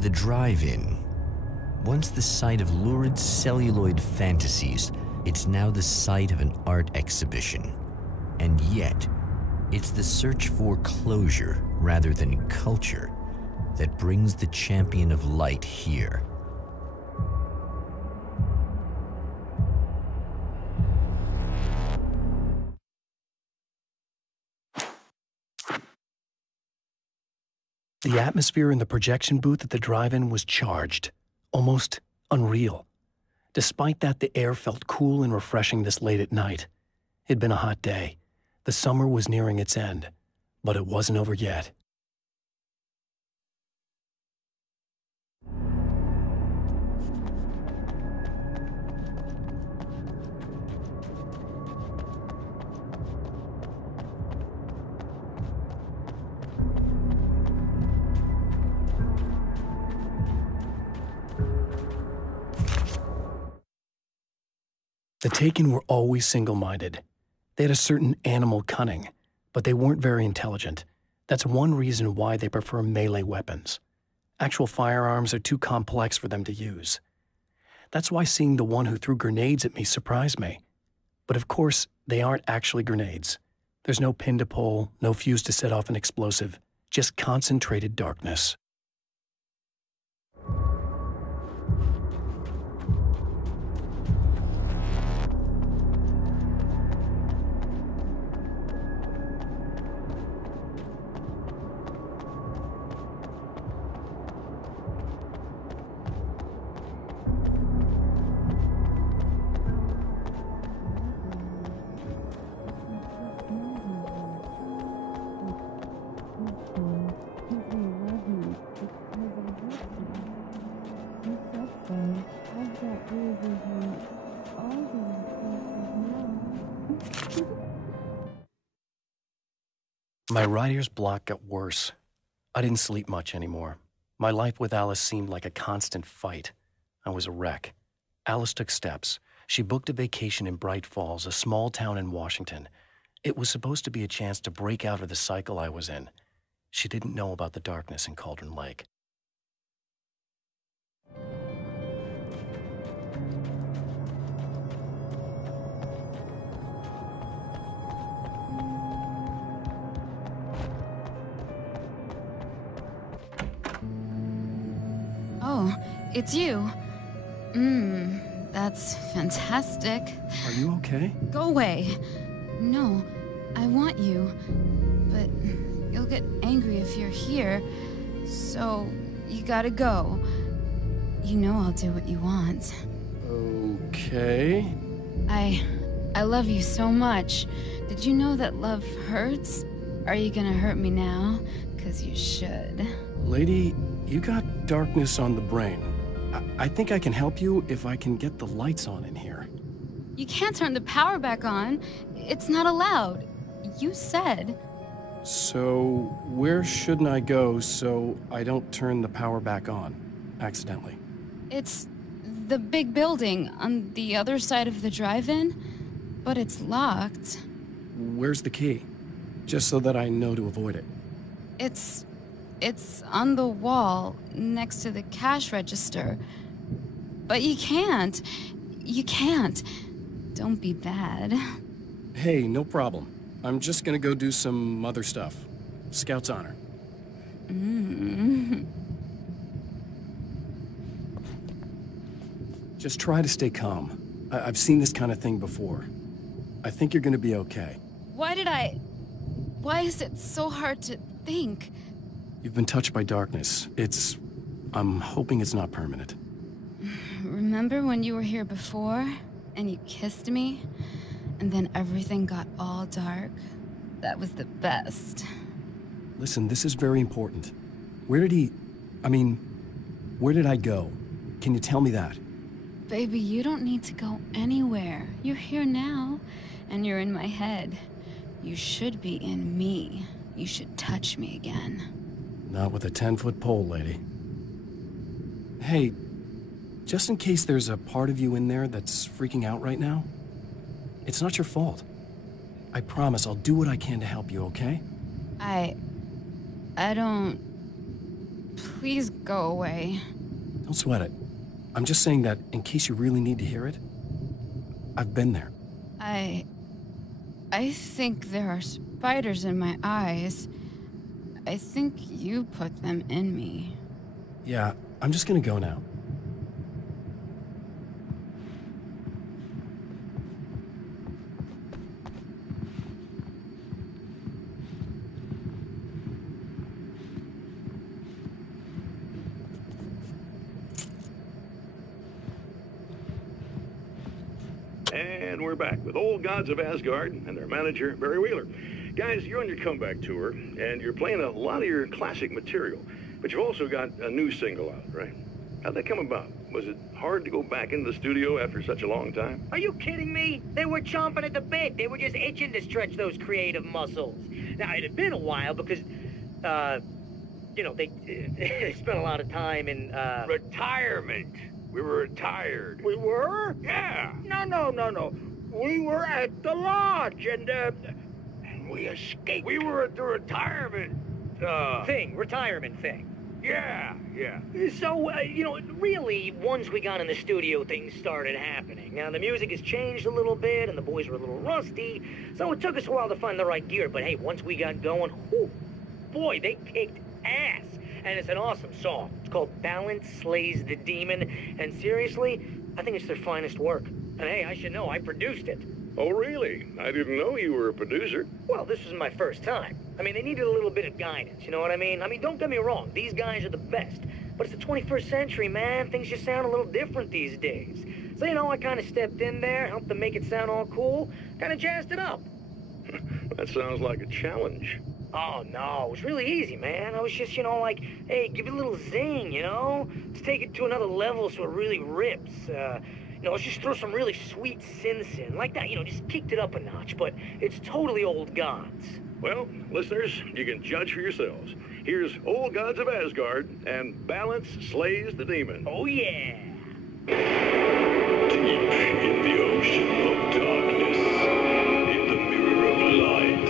The drive-in. Once the site of lurid celluloid fantasies, it's now the site of an art exhibition. And yet, it's the search for closure rather than culture that brings the champion of light here. The atmosphere in the projection booth at the drive-in was charged, almost unreal. Despite that, the air felt cool and refreshing this late at night. It'd been a hot day. The summer was nearing its end, but it wasn't over yet. The Taken were always single-minded. They had a certain animal cunning, but they weren't very intelligent. That's one reason why they prefer melee weapons. Actual firearms are too complex for them to use. That's why seeing the one who threw grenades at me surprised me. But of course, they aren't actually grenades. There's no pin to pull, no fuse to set off an explosive, just concentrated darkness. My writer's block got worse. I didn't sleep much anymore. My life with Alice seemed like a constant fight. I was a wreck. Alice took steps. She booked a vacation in Bright Falls, a small town in Washington. It was supposed to be a chance to break out of the cycle I was in. She didn't know about the darkness in Cauldron Lake. Oh, it's you. That's fantastic. Are you okay? Go away. No, I want you. But you'll get angry if you're here. So, you gotta go. You know I'll do what you want. Okay. I love you so much. Did you know that love hurts? Are you gonna hurt me now? 'Cause you should. Lady, you got darkness on the brain. I think I can help you if I can get the lights on in here. You can't turn the power back on. It's not allowed. You said. So, where shouldn't I go so I don't turn the power back on, accidentally? It's the big building on the other side of the drive-in, but it's locked. Where's the key? Just so that I know to avoid it. It's on the wall next to the cash register. But you can't. You can't. Don't be bad. Hey, no problem. I'm just gonna go do some other stuff. Scout's honor. Just try to stay calm. I've seen this kind of thing before. I think you're gonna be okay. Why is it so hard to think? You've been touched by darkness. I'm hoping it's not permanent. Remember when you were here before, and you kissed me? And then everything got all dark? That was the best. Listen, this is very important. Where did I go? Can you tell me that? Baby, you don't need to go anywhere. You're here now, and you're in my head. You should be in me. You should touch me again. Not with a 10-foot pole, lady. Hey, just in case there's a part of you in there that's freaking out right now, it's not your fault. I promise I'll do what I can to help you, okay? I don't... Please go away. Don't sweat it. I'm just saying that in case you really need to hear it, I've been there. I think there are spiders in my eyes. I think you put them in me. Yeah, I'm just gonna go now. And we're back with Old Gods of Asgard and their manager, Barry Wheeler. Guys, you're on your comeback tour, and you're playing a lot of your classic material, but you've also got a new single out, right? How'd that come about? Was it hard to go back into the studio after such a long time? Are you kidding me? They were chomping at the bit. They were just itching to stretch those creative muscles. Now, it had been a while because, you know, they spent a lot of time in, Retirement. We were retired. We were? Yeah. No. We were at the lodge, and We escaped. We were at the retirement, retirement thing. Yeah. So, you know, really, once we got in the studio, things started happening. Now, the music has changed a little bit, and the boys were a little rusty, so it took us a while to find the right gear. But hey, once we got going, whew, boy, they kicked ass. And it's an awesome song. It's called Balance Slays the Demon, and seriously, I think it's their finest work. And hey, I should know, I produced it. Oh, really? I didn't know you were a producer. Well, this was my first time. I mean, they needed a little bit of guidance, you know what I mean? Don't get me wrong, these guys are the best. But it's the 21st century, man. Things just sound a little different these days. So, you know, I kind of stepped in there, helped them make it sound all cool, kind of jazzed it up. That sounds like a challenge. Oh, no, it was really easy, man. I was just, you know, like, hey, give it a little zing, you know? Let's take it to another level so it really rips. You know, let's just throw some really sweet synths in. Like that, you know, just kicked it up a notch, but it's totally Old Gods. Well, listeners, you can judge for yourselves. Here's Old Gods of Asgard and Balance Slays the Demon. Oh, yeah. Deep in the ocean of darkness, in the mirror of light,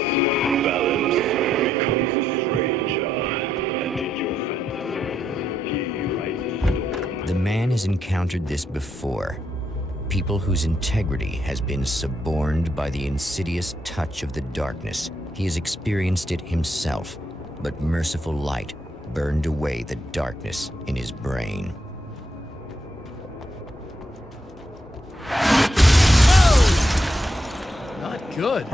balance becomes a stranger, and in your fantasy, he rises storm. The man has encountered this before. People whose integrity has been suborned by the insidious touch of the darkness. He has experienced it himself, but merciful light burned away the darkness in his brain. Not good.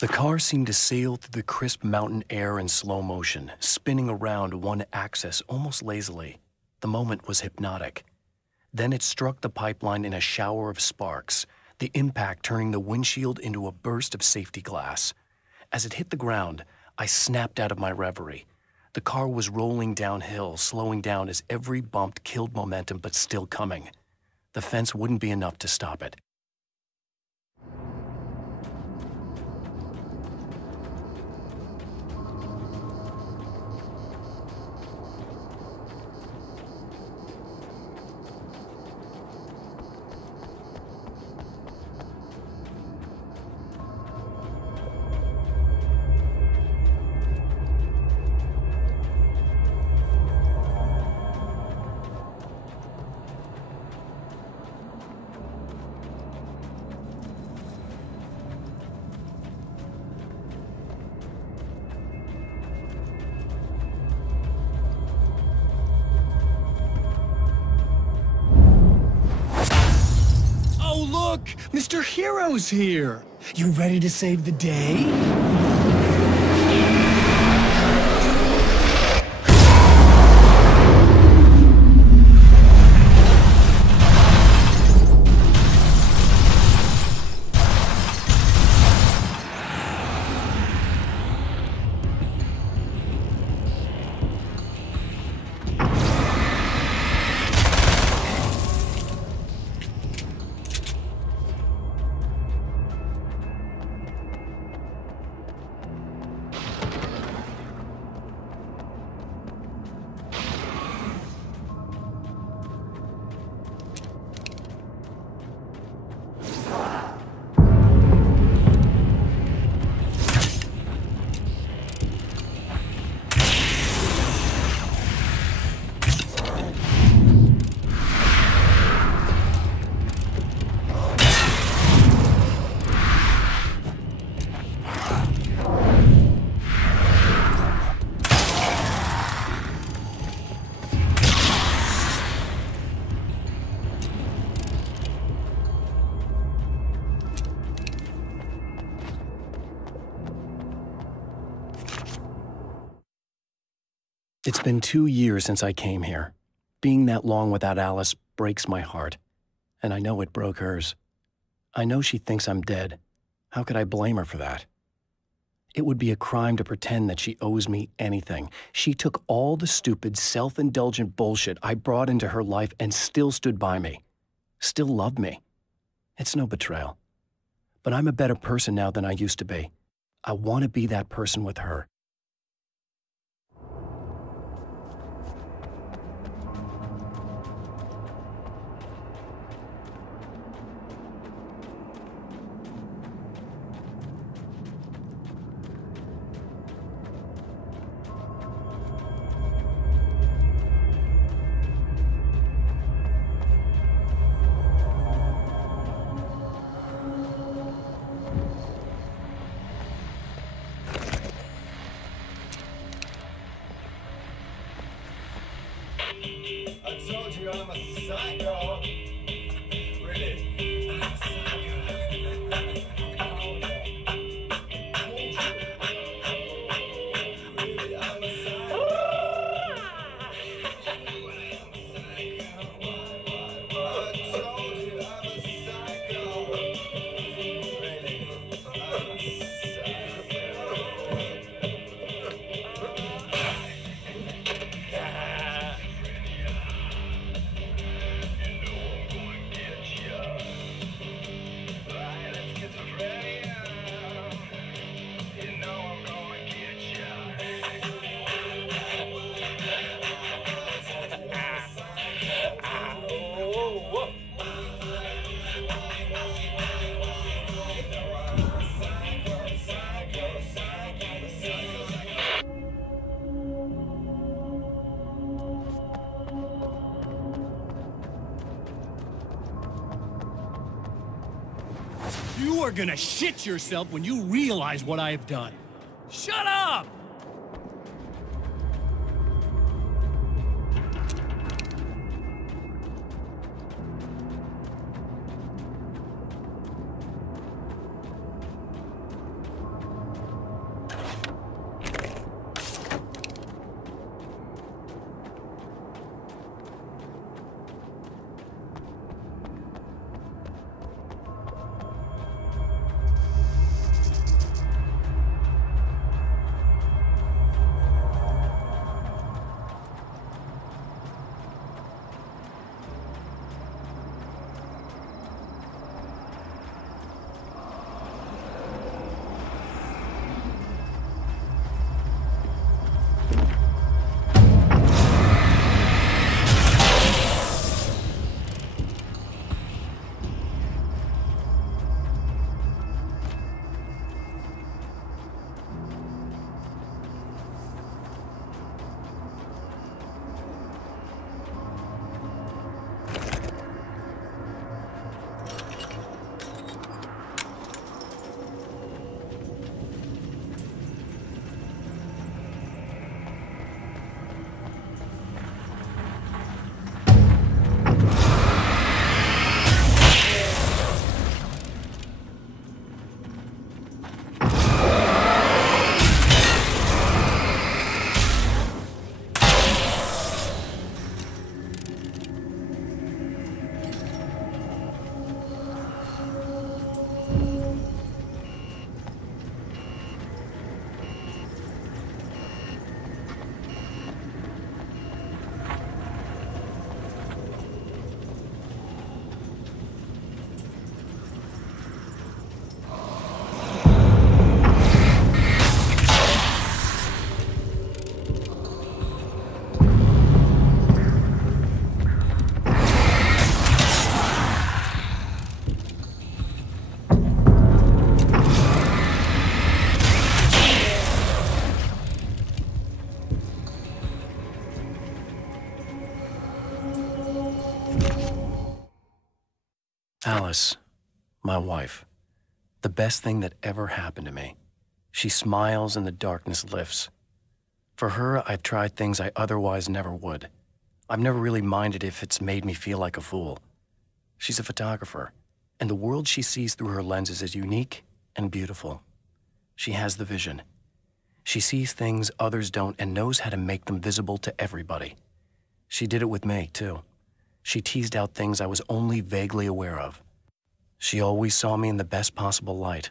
The car seemed to sail through the crisp mountain air in slow motion, spinning around one axis almost lazily. The moment was hypnotic. Then it struck the pipeline in a shower of sparks, the impact turning the windshield into a burst of safety glass. As it hit the ground, I snapped out of my reverie. The car was rolling downhill, slowing down as every bump killed momentum but still coming. The fence wouldn't be enough to stop it. Look! Mr. Hero's here! You ready to save the day? It's been 2 years since I came here. Being that long without Alice breaks my heart, and I know it broke hers. I know she thinks I'm dead. How could I blame her for that? It would be a crime to pretend that she owes me anything. She took all the stupid, self-indulgent bullshit I brought into her life and still stood by me. Still loved me. It's no betrayal. But I'm a better person now than I used to be. I want to be that person with her. I told you I'm a psycho. Really? I'm a psycho. Really, I'm a psycho. I told you I'm a psycho. Really, I'm a You are gonna shit yourself when you realize what I have done. Shut up! Alice, my wife, the best thing that ever happened to me. She smiles and the darkness lifts. For her, I've tried things I otherwise never would. I've never really minded if it's made me feel like a fool. She's a photographer, and the world she sees through her lenses is unique and beautiful. She has the vision. She sees things others don't and knows how to make them visible to everybody. She did it with me, too. She teased out things I was only vaguely aware of. She always saw me in the best possible light.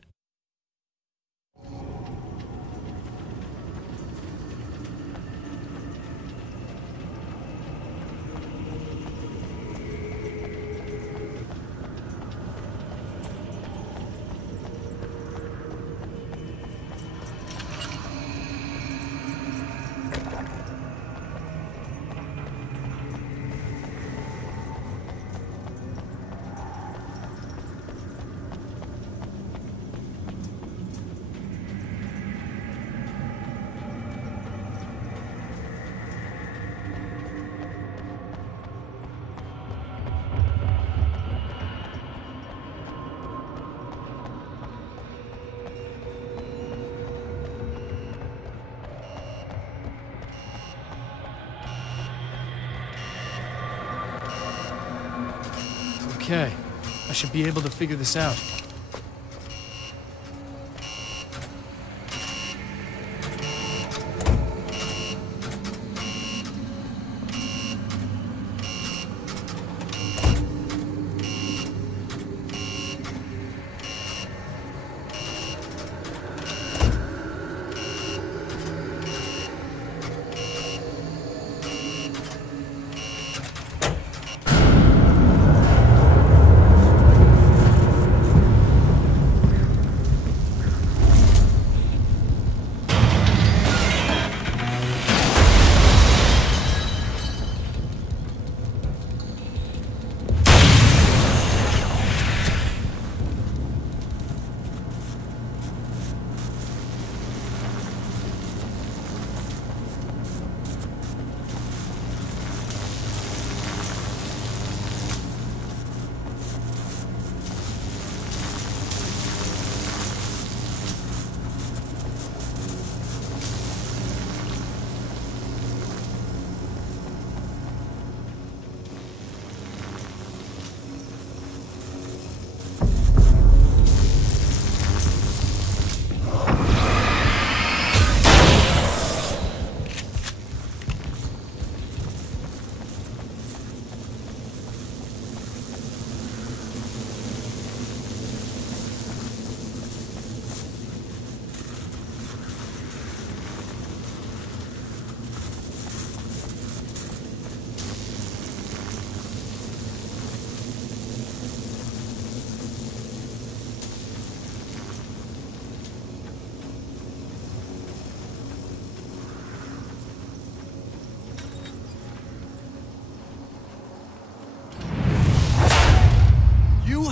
Okay, I should be able to figure this out.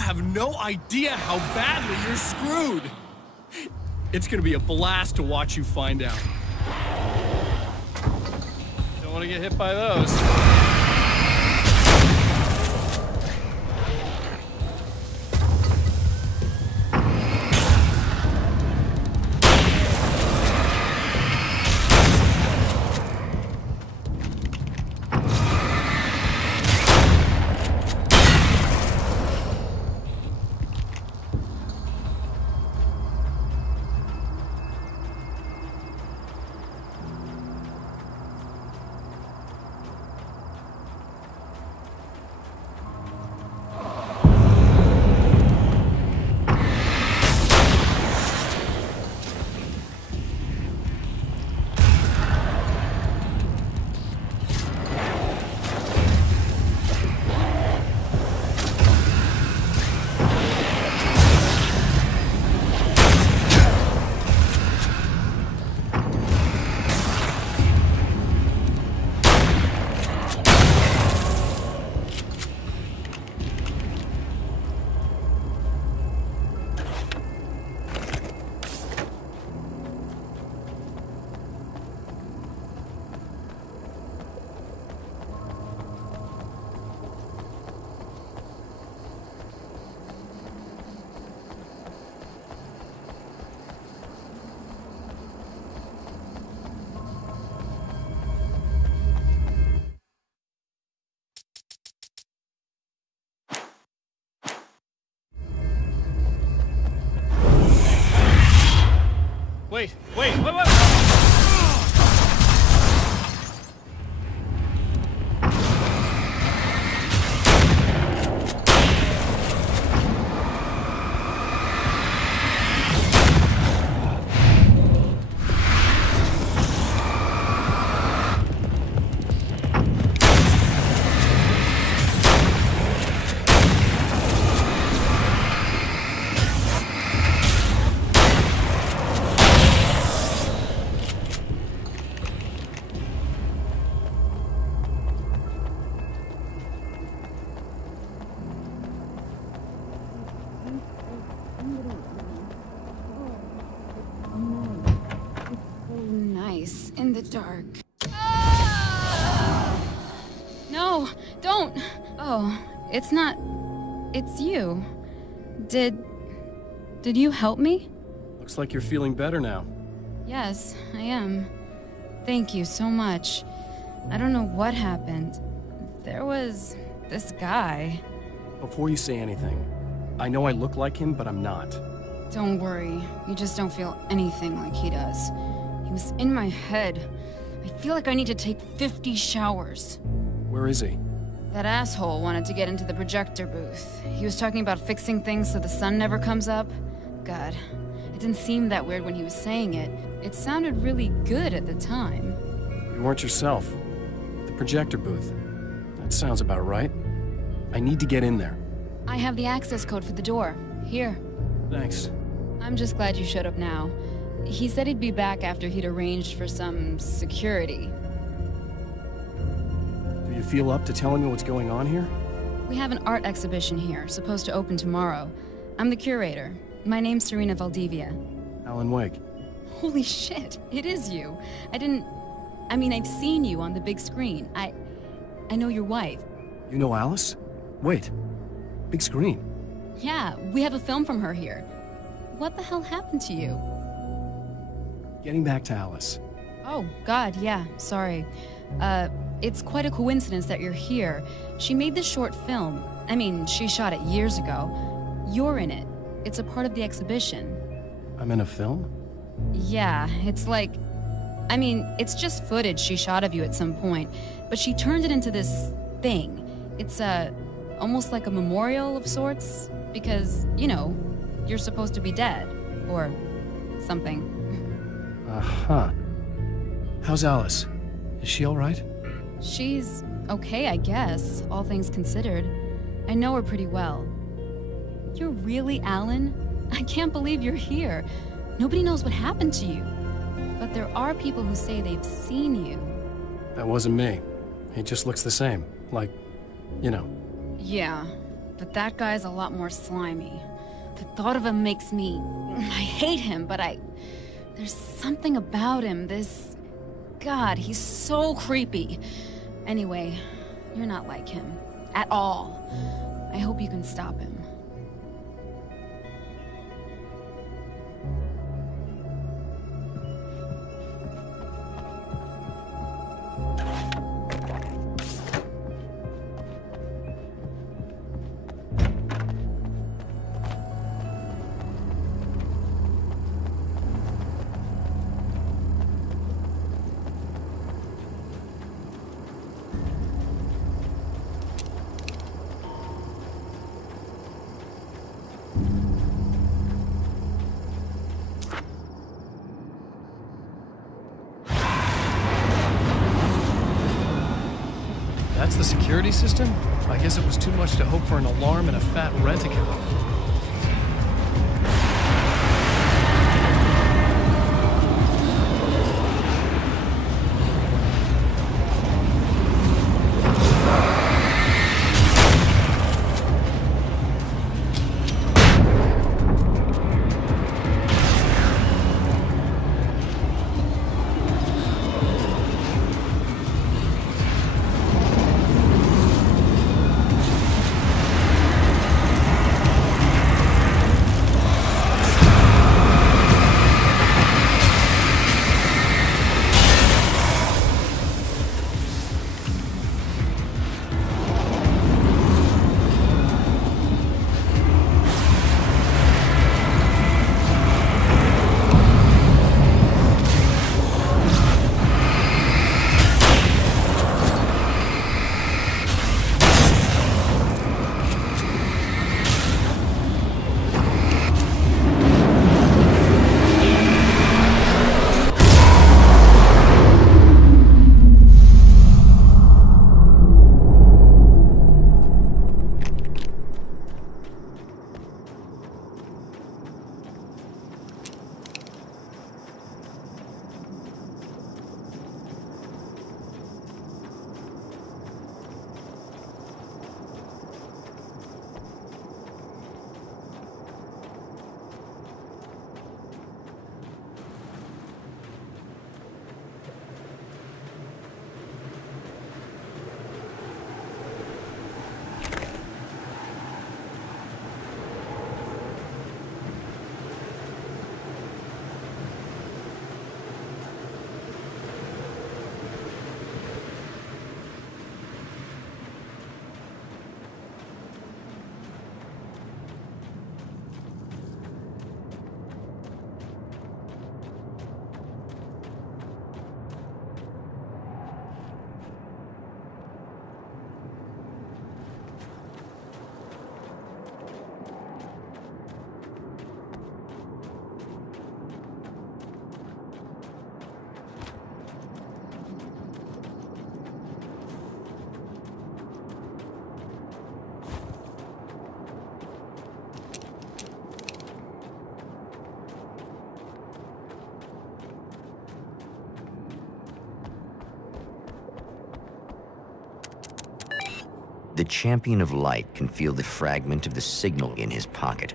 Have no idea how badly you're screwed. It's gonna be a blast to watch you find out. Don't want to get hit by those. Wait. Nice in the dark. No, don't. Oh, it's not. It's you. Did you help me? Looks like you're feeling better now. Yes, I am. Thank you so much. I don't know what happened. There was this guy. Before you say anything, I know I look like him, but I'm not. Don't worry. You just don't feel anything like he does. He was in my head. I feel like I need to take 50 showers. Where is he? That asshole wanted to get into the projector booth. He was talking about fixing things so the sun never comes up. God, it didn't seem that weird when he was saying it. It sounded really good at the time. You weren't yourself. The projector booth. That sounds about right. I need to get in there. I have the access code for the door. Here. Thanks. I'm just glad you showed up now. He said he'd be back after he'd arranged for some security. Do you feel up to telling me what's going on here? We have an art exhibition here, supposed to open tomorrow. I'm the curator. My name's Serena Valdivia. Alan Wake. Holy shit, it is you. I've seen you on the big screen. I know your wife. You know Alice? Wait. Big screen. Yeah, we have a film from her here. What the hell happened to you? Getting back to Alice. Oh, God, yeah, sorry. It's quite a coincidence that you're here. She made this short film. She shot it years ago. You're in it. It's a part of the exhibition. I'm in a film? Yeah, it's like... it's just footage she shot of you at some point, but she turned it into this thing. It's, almost like a memorial of sorts, because, you're supposed to be dead, or something. Uh-huh. How's Alice? Is she all right? She's okay, I guess, all things considered. I know her pretty well. You're really Alan? I can't believe you're here. Nobody knows what happened to you. But there are people who say they've seen you. That wasn't me. He just looks the same. Like, Yeah, but that guy's a lot more slimy. The thought of him makes me... I hate him, but there's something about him, God, he's so creepy. Anyway, you're not like him. At all. I hope you can stop him. That's the security system? I guess it was too much to hope for an alarm and a fat rent-a-car. The Champion of Light can feel the fragment of the signal in his pocket,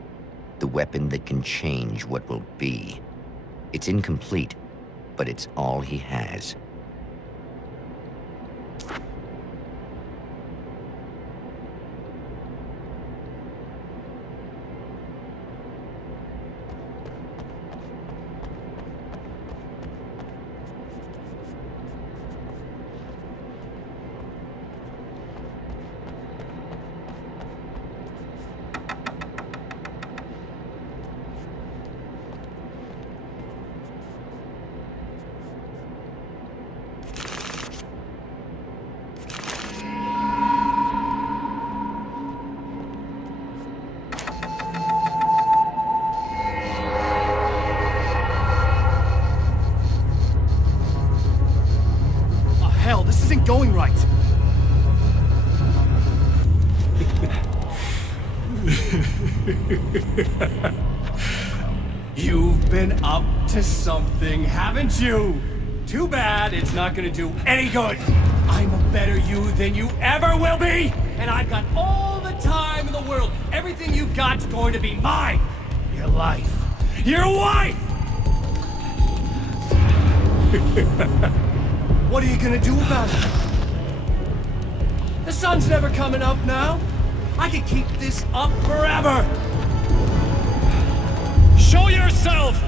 the weapon that can change what will be. It's incomplete, but it's all he has. This isn't going right. You've been up to something, haven't you? Too bad it's not gonna do any good. I'm a better you than you ever will be, and I've got all the time in the world. Everything you've got's going to be mine. Your life. Your wife! What are you gonna do about it? The sun's never coming up now. I can keep this up forever. Show yourself!